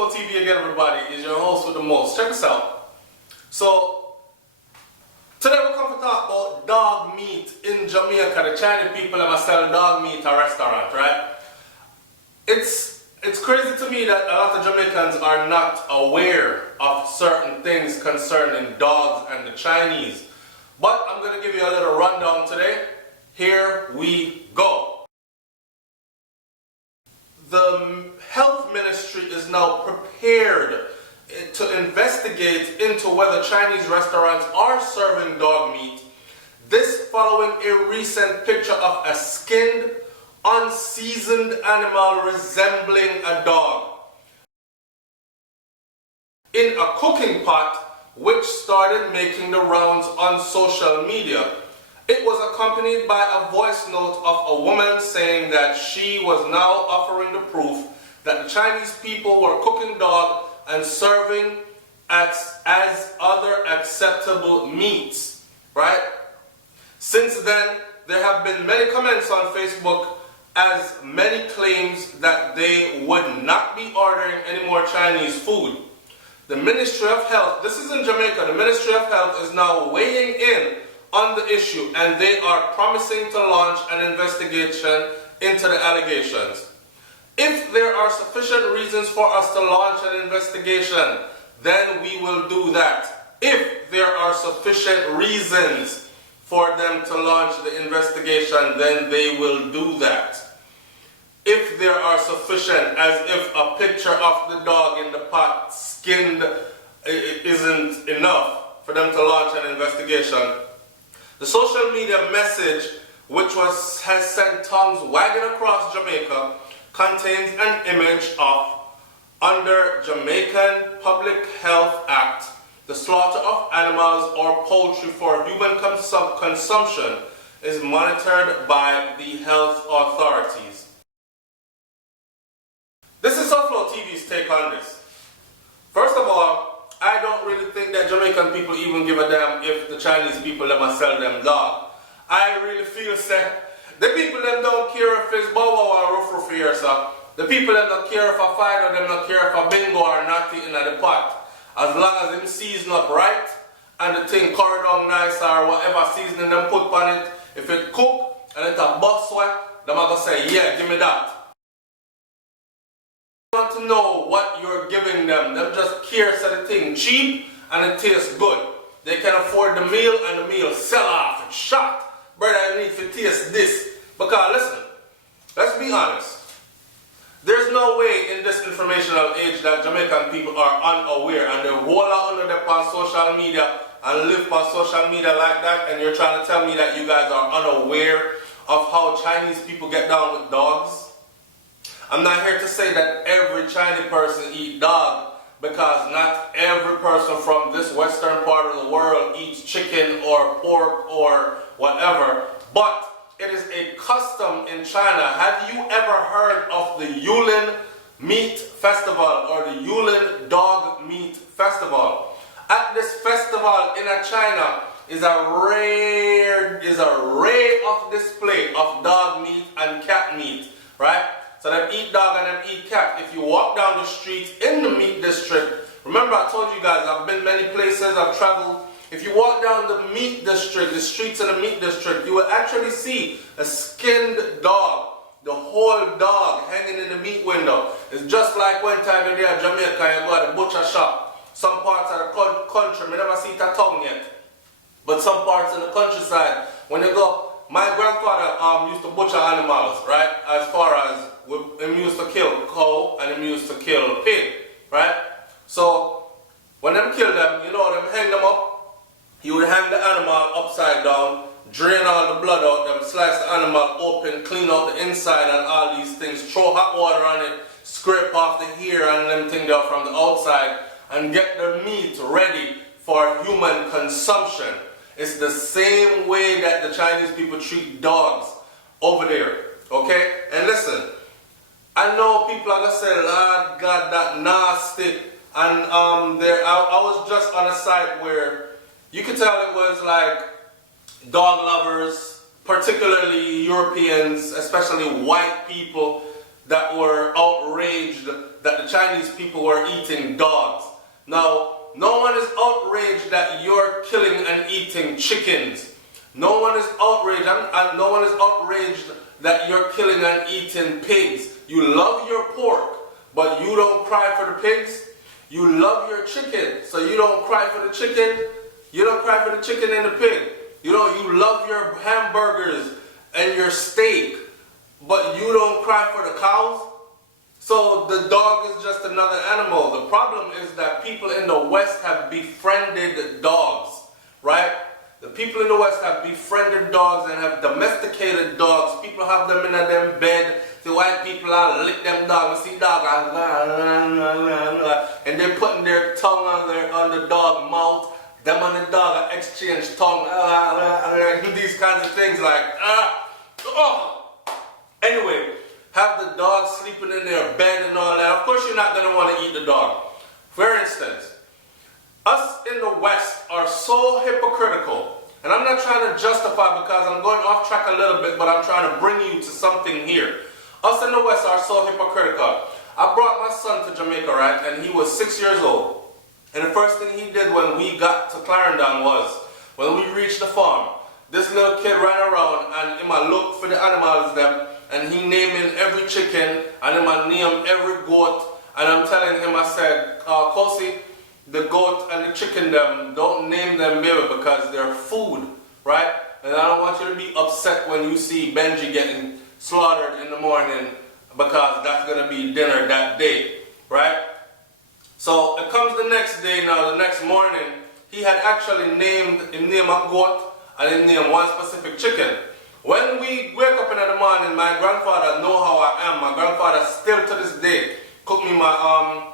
Souflotv again, everybody. Is your host with the most. Check this out. So, today we're going to talk about dog meat in Jamaica. The Chinese people that sell dog meat at a restaurant, right? It's crazy to me that a lot of Jamaicans are not aware of certain things concerning dogs and the Chinese. But I'm going to give you a little rundown today. Here we go. The health ministry is now prepared to investigate into whether Chinese restaurants are serving dog meat. This following a recent picture of a skinned, unseasoned animal resembling a dog in a cooking pot, which started making the rounds on social media. It was accompanied by a voice note of a woman saying that she was now offering the proof that the Chinese people were cooking dog and serving as other acceptable meats, right? Since then, there have been many comments on Facebook as many claims that they would not be ordering any more Chinese food. The Ministry of Health, this is in Jamaica, the Ministry of Health is now weighing in on the issue, and they are promising to launch an investigation into the allegations. If there are sufficient reasons for us to launch an investigation, then we will do that. If there are sufficient reasons for them to launch the investigation, then they will do that. If there are sufficient, as if a picture of the dog in the pot skinned isn't enough for them to launch an investigation. The social media message, which has sent tongues wagging across Jamaica, contains an image of, under Jamaican Public Health Act, the slaughter of animals or poultry for human consumption is monitored by the health authorities. This is Souflotv's take on this. First of all, I don't really think that Jamaican people even give a damn if the Chinese people them sell them dog. I really feel that the people them don't care if it's bow wow or ruff ruff here, sir. The people them don't care if a fight or them don't care if a bingo or not in the pot. As long as them season up right and the thing curry down nice or whatever seasoning them put on it, if it cook and it's a bust one, them are gonna say, yeah, give me that. Want to know what you're giving them. Them just care so the thing cheap and it tastes good. They can afford the meal and the meal sell off and shot. Brother, I need to taste this. Because listen, let's be honest. There's no way in this informational age that Jamaican people are unaware and they roll out under them on social media and live on social media like that, and you're trying to tell me that you guys are unaware of how Chinese people get down with dogs? I'm not here to say that every Chinese person eats dog, because not every person from this western part of the world eats chicken or pork or whatever, but it is a custom in China. Have you ever heard of the Yulin Meat Festival or the Yulin Dog Meat Festival? At this festival in China is a array of display of dog meat and cat meat, right? So them eat dog and them eat cat. If you walk down the street in the meat district, remember I told you guys, I've been many places, I've traveled. If you walk down the meat district, the streets of the meat district, you will actually see a skinned dog, the whole dog hanging in the meat window. It's just like one time you're there in Jamaica, you go to the butcher shop. Some parts of the country, I never see it a tongue yet, but some parts in the countryside, when you go, my grandfather used to butcher animals, right? As far as him used to kill cow and him used to kill pig, right? So when them kill them, you know, them hang them up. He would hang the animal upside down, drain all the blood out, them slice the animal open, clean out the inside and all these things, throw hot water on it, scrape off the hair and them things there from the outside, and get the meat ready for human consumption. It's the same way that the Chinese people treat dogs over there, okay? And listen, I know people are gonna say, Lord God, that nasty. And I was just on a site where you could tell it was like dog lovers, particularly Europeans, especially white people, that were outraged that the Chinese people were eating dogs. Now, no one is outraged that you're killing and eating chickens. No one is outraged. No one is outraged that you're killing and eating pigs. You love your pork, but you don't cry for the pigs. You love your chicken, so you don't cry for the chicken. You don't cry for the chicken and the pig. You love your hamburgers and your steak, but you don't cry for the cows. So the dog is just another animal. The problem is that people in the West have befriended dogs, right? The people in the West have befriended dogs and have domesticated dogs. People have them in their bed. The white people lick them dogs. See dog, and they're putting their tongue on the dog mouth. Them and the dog exchange tongue. These kinds of things like Anyway, have the dog sleeping in their bed and all that. Of course, you're not going to want to eat the dog. For instance, us in the West are so hypocritical. And I'm not trying to justify because I'm going off track a little bit, but I'm trying to bring you to something here. Us in the West are so hypocritical. I brought my son to Jamaica, right? And he was 6 years old. And the first thing he did when we got to Clarendon was, when we reached the farm, this little kid ran around and he might look for the animals them, and he naming every chicken, and he might name every goat. And I'm telling him, I said, Kosi, the goat and the chicken them, don't name them baby because they're food, right? And I don't want you to be upset when you see Benji getting slaughtered in the morning because that's going to be dinner that day, right? So it comes the next day now, the next morning, he had actually named a goat and he named one specific chicken. When we wake up in the morning, my grandfather know how I am. My grandfather still to this day cook me my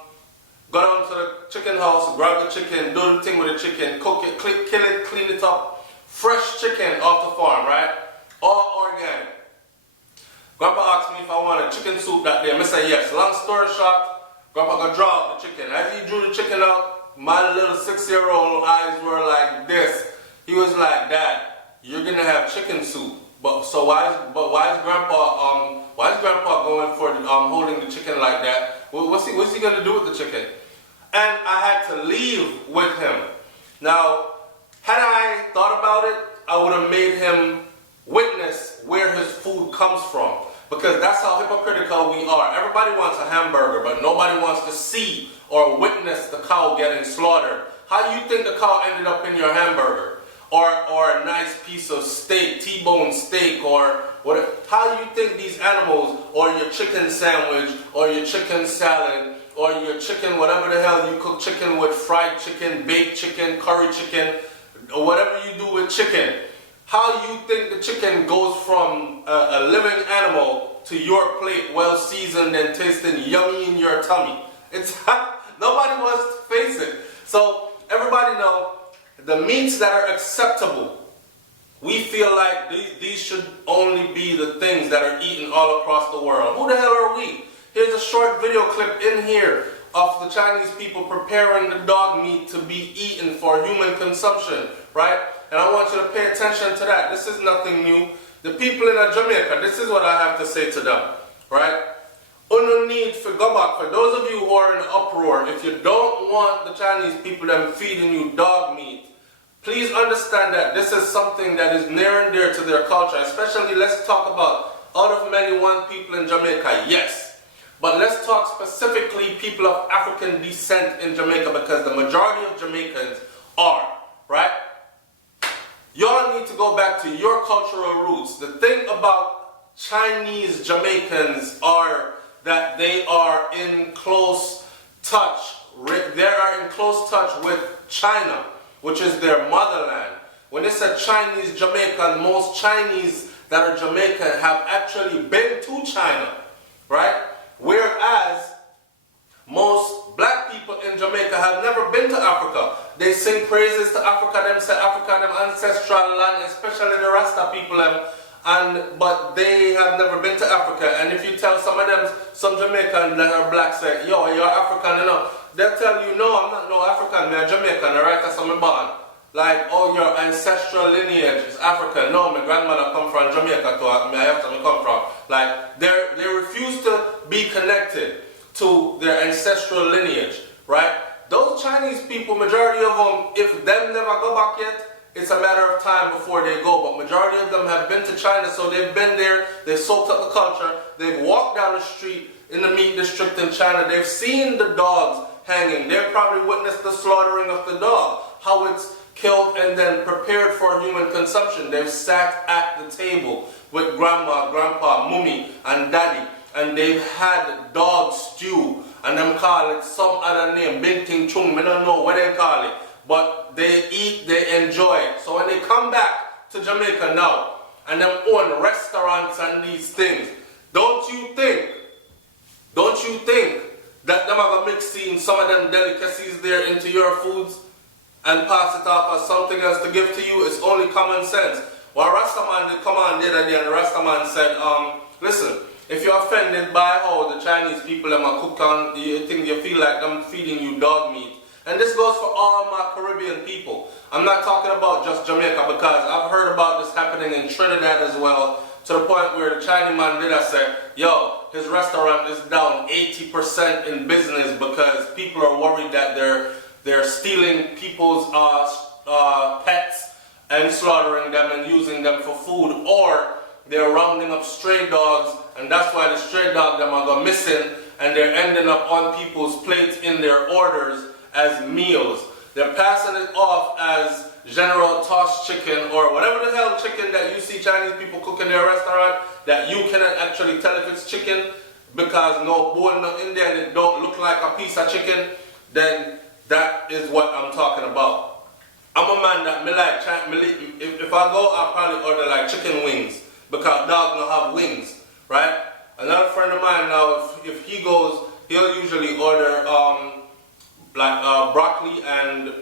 go down to the chicken house, grab the chicken, do the thing with the chicken, cook it, kill it, clean it up. Fresh chicken off the farm, right? All organic. Grandpa asked me if I wanted chicken soup that day. I said yes. Long story short, Grandpa got draw out the chicken. As he drew the chicken out, my little 6-year-old eyes were like this. He was like, Dad, you're gonna have chicken soup. But why is Grandpa going for holding the chicken like that? What's he gonna do with the chicken? And I had to leave with him. Now, had I thought about it, I would have made him witness where his food comes from. Because that's how hypocritical we are. Everybody wants a hamburger, but nobody wants to see or witness the cow getting slaughtered. How do you think the cow ended up in your hamburger? Or a nice piece of steak, T-bone steak, or what? How do you think these animals, or your chicken sandwich, or your chicken salad, or your chicken, whatever the hell you cook chicken with, fried chicken, baked chicken, curry chicken, or whatever you do with chicken, how you think the chicken goes from a living animal to your plate, well seasoned and tasting yummy in your tummy? It's nobody wants to face it. So everybody know the meats that are acceptable. We feel like these should only be the things that are eaten all across the world. Who the hell are we? Here's a short video clip in here of the Chinese people preparing the dog meat to be eaten for human consumption, right? And I want you to pay attention to that. This is nothing new. The people in Jamaica, this is what I have to say to them, right? No need for go back. For those of you who are in an uproar, if you don't want the Chinese people them feeding you dog meat, please understand that this is something that is near and dear to their culture. Especially, let's talk about out of many one people in Jamaica, yes. But let's talk specifically people of African descent in Jamaica, because the majority of Jamaicans are, right? Y'all need to go back to your cultural roots. The thing about Chinese Jamaicans are that they are in close touch. They are in close touch with China, which is their motherland. When it's a Chinese Jamaican, most Chinese that are Jamaican have actually been to China, right? Whereas most black people in Jamaica have never been to Africa. They sing praises to Africa, them say Africa, them ancestral land, especially the Rasta people, but they have never been to Africa. And if you tell some of them, some Jamaican that are black say, yo, you're African, you know, they'll tell you, no, I'm not no African, I'm Jamaican, right? That's how I'm born. Like, oh, your ancestral lineage is African. No, my grandmother come from Jamaica, I have to come from. Like, they refuse to be connected to their ancestral lineage, right? Those Chinese people, majority of them, if them never go back yet, it's a matter of time before they go. But majority of them have been to China, so they've been there, they've soaked up the culture, they've walked down the street in the meat district in China, they've seen the dogs hanging, they've probably witnessed the slaughtering of the dog, how it's killed and then prepared for human consumption. They've sat at the table with grandma, grandpa, mummy, and daddy, and they've had dog stew, and them call it some other name, Binting Chung, I don't know what they call it, but they eat, they enjoy it. So when they come back to Jamaica now, and them own restaurants and these things, don't you think that them are mixing some of them delicacies there into your foods and pass it off as something else to give to you? It's only common sense. Well, Rastaman did come on the other day, and Rastaman said, listen, if you're offended by how the Chinese people them are cook on, you think you feel like them feeding you dog meat. And this goes for all my Caribbean people. I'm not talking about just Jamaica, because I've heard about this happening in Trinidad as well, to the point where the Chinese man did say, yo, his restaurant is down 80% in business because people are worried that they're stealing people's pets and slaughtering them and using them for food, or they're rounding up stray dogs, and that's why the stray dogs them are going missing, and they're ending up on people's plates in their orders as meals. They're passing it off as General Toss chicken or whatever the hell chicken that you see Chinese people cook in their restaurant that you cannot actually tell if it's chicken because no bone in there and it don't look like a piece of chicken. Then that is what I'm talking about. I'm a man that if I go, I'll probably order like chicken wings because dogs don't have wings, right? Another friend of mine now, if he goes, he'll usually order broccoli and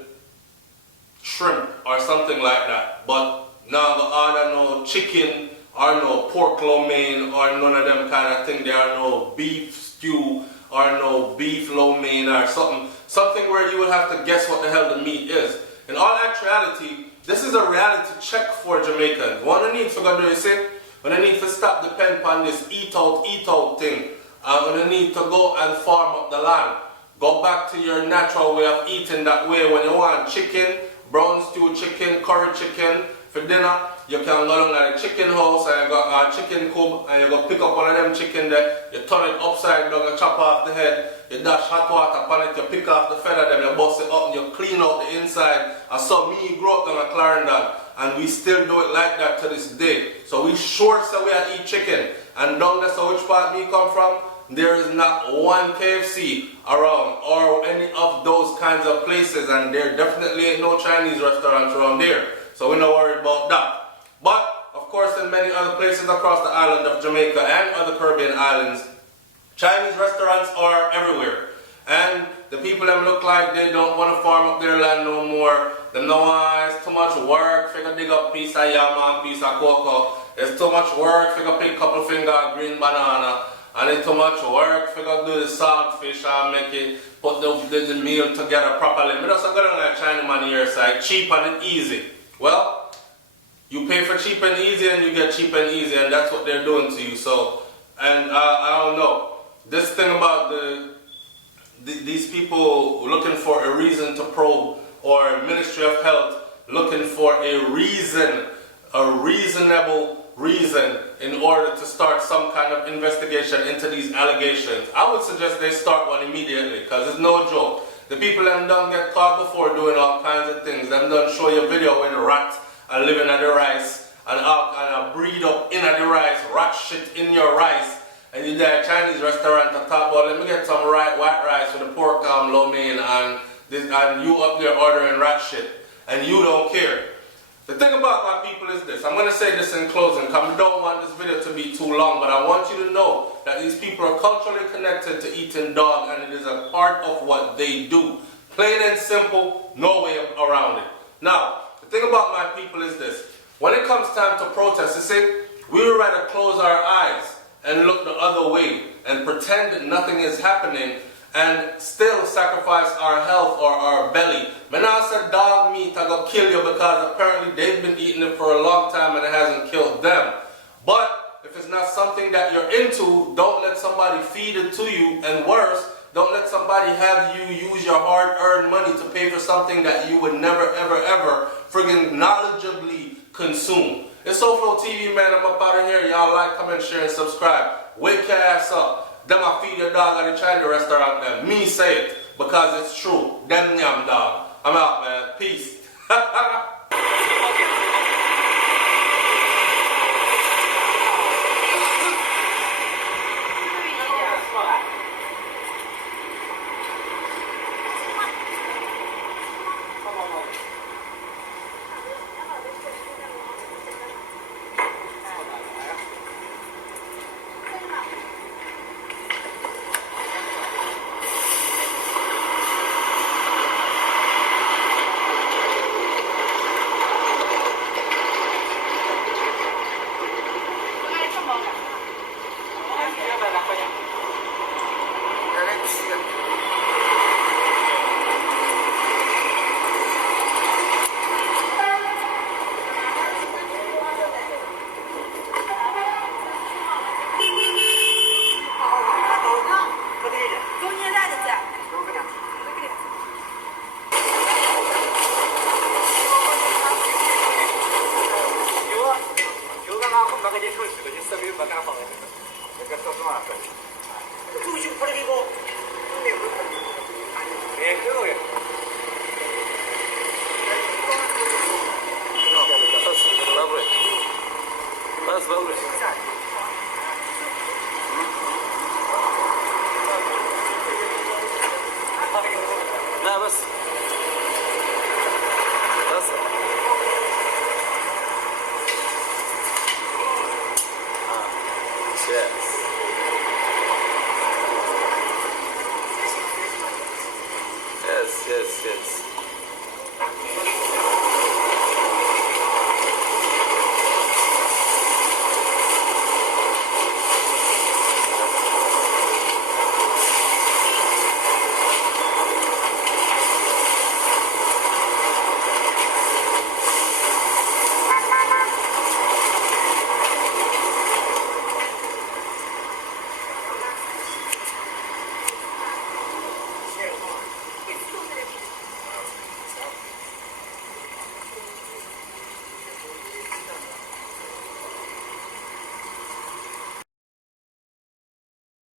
shrimp or something like that. But now the order no chicken or no pork lo mein or none of them kind of thing. There are no beef stew or no beef lo mein or something where you will have to guess what the hell the meat is. In all actuality, this is a reality check for Jamaicans. What I need to go do is say, when I need to stop depend on this eat out thing. When I need to go and farm up the land. Go back to your natural way of eating that way. When you want chicken, brown stew chicken, curry chicken for dinner, you can go down to the chicken house and you got a chicken coop and you go pick up one of them chicken there, you turn it upside down and chop off the head, you dash hot water upon it, you pick off the feather, then you bust it up and you clean out the inside. And so me grew up down at Clarendon and we still do it like that to this day. So we sure say we eat chicken. And down there, so which part me come from, there is not one KFC around or any of those kinds of places, and there definitely ain't no Chinese restaurants around there. So we're not worried about that. But of course in many other places across the island of Jamaica and other Caribbean islands, Chinese restaurants are everywhere. And the people them look like they don't want to farm up their land no more. Them know it's too much work to dig up piece of yam and piece of cocoa. It's too much work to pick a couple finger of green banana. And it's too much work to do the salt fish and make it, put the meal together properly. I just go down like Chinaman here, it's like cheap and easy. Well, you pay for cheap and easy and you get cheap and easy, and that's what they're doing to you. So, and I don't know. This thing about these people looking for a reason to probe, or Ministry of Health looking for a reason, a reasonable reason in order to start some kind of investigation into these allegations. I would suggest they start one immediately, because it's no joke. The people them done get caught before doing all kinds of things. Them done show you a video where the rats are living at the rice and all kind of breed up in at the rice, rat shit in your rice. And you there at a Chinese restaurant to talk about, let me get some white rice with the pork lo mein and you up there ordering rat shit and you don't care. The thing about my people is this. I'm going to say this in closing because I don't want this video to be too long, but I want you to know that these people are culturally connected to eating dog, and it is a part of what they do. Plain and simple, no way around it. Now, the thing about my people is this. When it comes time to protest, you see, we would rather close our eyes and look the other way and pretend that nothing is happening and still sacrifice our health or our belly. When I said dog meat, I gonna kill you because apparently they've been eating it for a long time and it hasn't killed them. But If it's not something that you're into, don't let somebody feed it to you. And worse, don't let somebody have you use your hard-earned money to pay for something that you would never, ever, ever friggin' knowledgeably consume. It's Souflotv, man. I'm up out of here. Y'all like, comment, share, and subscribe. Wake your ass up. Them I feed your dog at the China restaurant. Them. Me say it because it's true. Them yam dog. I'm out, man. Peace.